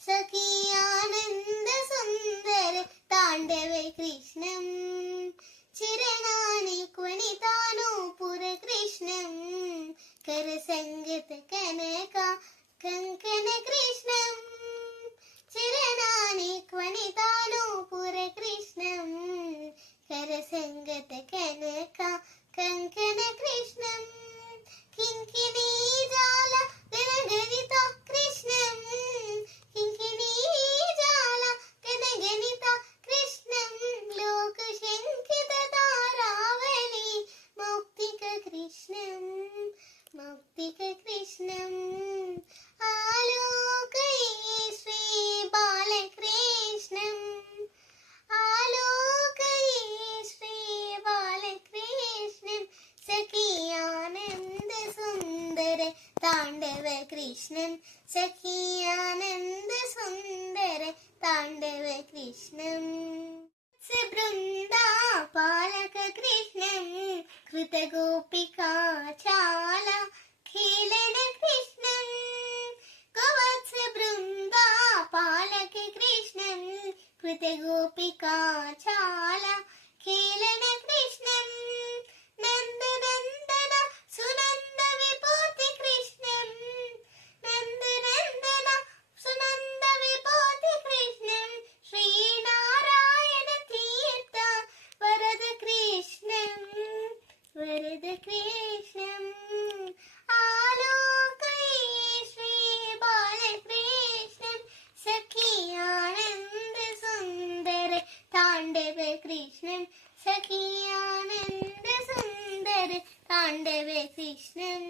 സഖിയാനന്ദ Sundara താണ്ഡവ കൃഷ്ണം ചിരണാനിക്വനിതാനൂപുര കൃഷ്ണം കരസംഗത Kanaka Kangana കൃഷ്ണം ചിരണാനിക്വനിതാനൂപുര കൃഷ്ണം കരസംഗത Kanaka Kangana കൃഷ്ണം കിങ്കിണീ Jwala ഗണഗണിത കൃഷ്ണം കിങ്കിണീ Jwala ഗണഗണിത കൃഷ്ണം ലോകശങ്കിത Tharavali മൗക്തിക കൃഷ്ണം മൗക്തിക കൃഷ്ണം ആലോകയേ Shri ബാലകൃഷ്ണം ആലോകയേ Shri ബാലകൃഷ്ണം സഖിയാനന്ദ Sundara താണ്ഡവ Krishnan സഖിയാനന്ദ Sundara താണ്ഡവ കൃഷ്ണം ബൃന്ദാപാലക കൃഷ്ണം കൃതഗോപികാ Chala ഖേലന കൃഷ്ണം ഗോവത്സ ബൃന്ദാപാലക കൃഷ്ണം കൃതഗോപികാ Chala ഖേലന കൃഷ്ണം നന്ദനന്ദന Sunanda Vibhuti കൃഷ്ണം നന്ദനന്ദന Sunanda Vibhuti കൃഷ്ണം Sreenarayana Theertha Varada കൃഷ്ണം Varada കൃഷ്ണം ആലോകയേ Shri ബാലകൃഷ്ണം സഖിയാനന്ദ Sundara താണ്ഡവ Krishnan സഖിയാനന്ദ Sundara താണ്ഡവ Krishnan